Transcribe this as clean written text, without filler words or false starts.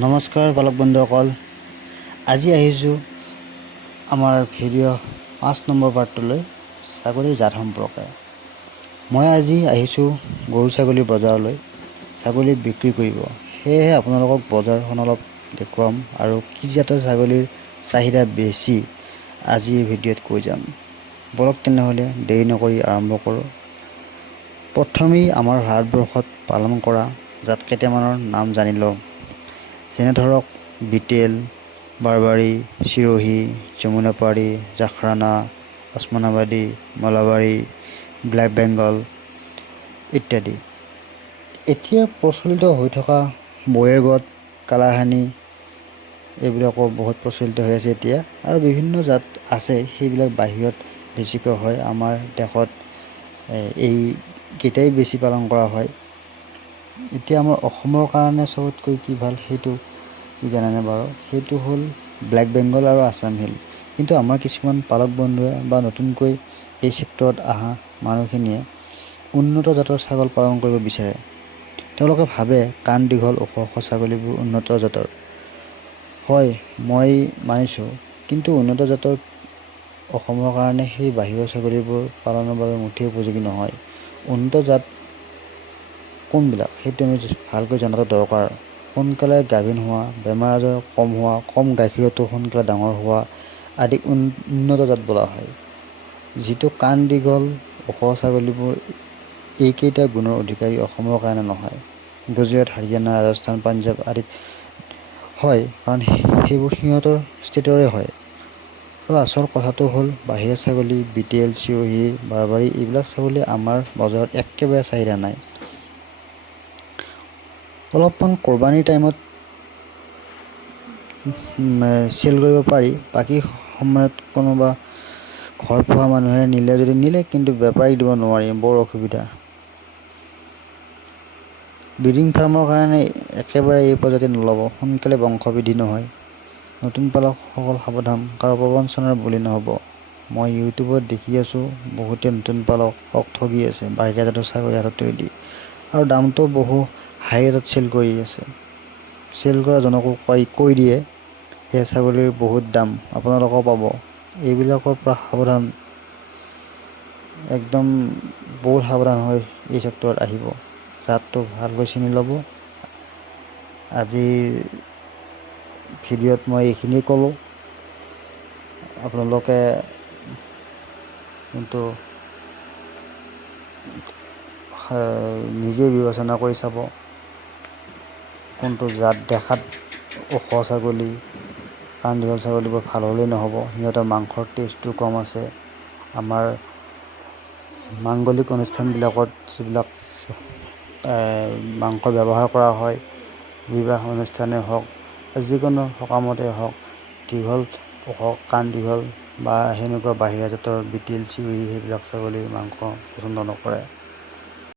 নমস্কাৰ পালক বন্ধুসকল, আজি আহিছোঁ আমাৰ ভিডিঅ' 5 নম্বৰ পাৰ্টলৈ ছাগলীৰ জাত সম্পৰ্কে। মই আজি আহিছোঁ গৰু ছাগলীৰ বজাৰলৈ ছাগলী বিক্ৰী কৰিব, সেয়েহে আপোনালোকক বজাৰখন অলপ দেখুৱাম আৰু কি জাতৰ ছাগলীৰ চাহিদা বেছি আজি ভিডিঅ'ত কৈ যাম। বলক তেনেহ'লে দেৰি নকৰি আৰম্ভ কৰোঁ। প্ৰথমেই আমাৰ ভাৰতবৰ্ষত পালন কৰা জাত কেইটামানৰ নাম জানি লওঁ। যেনে ধৰক বিটেল, বাৰবাৰী, চিৰোহী, যমুনাপাৰী, জাফৰানা, ওচমানাবাদী, মলাবাৰী, ব্লেক বেংগল ইত্যাদি। এতিয়া প্ৰচলিত হৈ থকা বয়েগত, কালাহানি এইবিলাকো বহুত প্ৰচলিত হৈ আছে এতিয়া, আৰু বিভিন্ন জাত আছে সেইবিলাক বাহিৰত বেছিকৈ হয়। আমাৰ দেশত এইকেইটাই বেছি পালন কৰা হয়। এতিয়া আমাৰ অসমৰ কাৰণে চবতকৈ কি ভাল সেইটো কি জানেনে বাৰু? সেইটো হ'ল ব্লেক বেংগল আৰু আছাম হিল। কিন্তু আমাৰ কিছুমান পালক বন্ধুৱে বা নতুনকৈ এই ছেক্টৰত অহা মানুহখিনিয়ে উন্নত জাতৰ ছাগল পালন কৰিব বিচাৰে। তেওঁলোকে ভাবে কাণ দীঘল ওখ ওখ ছাগলীবোৰ উন্নত জাতৰ হয়, মই মানিছোঁ, কিন্তু উন্নত জাতৰ অসমৰ কাৰণে সেই বাহিৰৰ ছাগলীবোৰ পালনৰ বাবে মুঠেই উপযোগী নহয়। উন্নত জাত কোনবিলাক সেইটো আমি ভালকৈ জনাটো দৰকাৰ। সোনকালে গাভিন হোৱা, বেমাৰ আজাৰ কম হোৱা, কম গাখীৰতো সোনকালে ডাঙৰ হোৱা আদি উন্নত জাত বোলা হয়। যিটো কাণ দীঘল ওখ ছাগলীবোৰ এইকেইটা গুণৰ অধিকাৰী অসমৰ কাৰণে নহয়। গুজৰাট, হাৰিয়ানা, ৰাজস্থান, পাঞ্জাৱ আদিত হয়, কাৰণ সেইবোৰ সিহঁতৰ ষ্টেটৰে হয়। আৰু আচল কথাটো হ'ল বাহিৰা ছাগলী বিটেল, চিৰোহী, বাৰবাৰী এইবিলাক ছাগলী আমাৰ বজাৰত একেবাৰে চাহিদা নাই। অলপমান কোৰবানীৰ টাইমত চেল কৰিব পাৰি, বাকী সময়ত কোনোবা ঘৰ পোহা মানুহে নিলে যদি নিলে, কিন্তু বেপাৰীক দিব নোৱাৰি, বৰ অসুবিধা। ব্ৰিডিং ফাৰ্মৰ কাৰণে একেবাৰে এই প্ৰজাতি নল'ব, সোনকালে বংশবৃদ্ধি নহয়। নতুন পালকসকল সাৱধান, কাৰো প্ৰবঞ্চনাৰ বলি নহ'ব। মই ইউটিউবত দেখি আছোঁ বহুতে নতুন পালকক ঠগি আছে বাহিৰা জাতৰ ছাগলী হাতত তুলি দি, আৰু দামটো বহু হাই ৰেটত চেল কৰি আছে। চেল কৰা জনকো কৈ দিয়ে এই ছাগলীৰ বহুত দাম, আপোনালোকেও পাব। এইবিলাকৰ পৰা সাৱধান, একদম বহুত সাৱধান হৈ এই ছেক্টৰত আহিব। জাতটো ভালকৈ চিনি ল'ব। আজিৰ ভিডিঅ'ত মই এইখিনিয়ে ক'লোঁ। আপোনালোকে কিন্তু নিজে বিবেচনা কৰি চাব কোনটো জাত দেখাত ওখ ছাগলী, কাণ দীঘল ছাগলীবোৰ ভাল হ'লেই নহ'ব, সিহঁতৰ মাংসৰ টেষ্টটো কম আছে। আমাৰ মাংগলিক অনুষ্ঠানবিলাকত যিবিলাক মাংস ব্যৱহাৰ কৰা হয়, বিবাহ অনুষ্ঠানেই হওক, যিকোনো সকামতে হওক, দীঘল ওখ কাণ দীঘল বা সেনেকুৱা বাহিৰা জাতৰ বিটেল, চিৰোহী সেইবিলাক ছাগলীৰ মাংস পচন্দ নকৰে।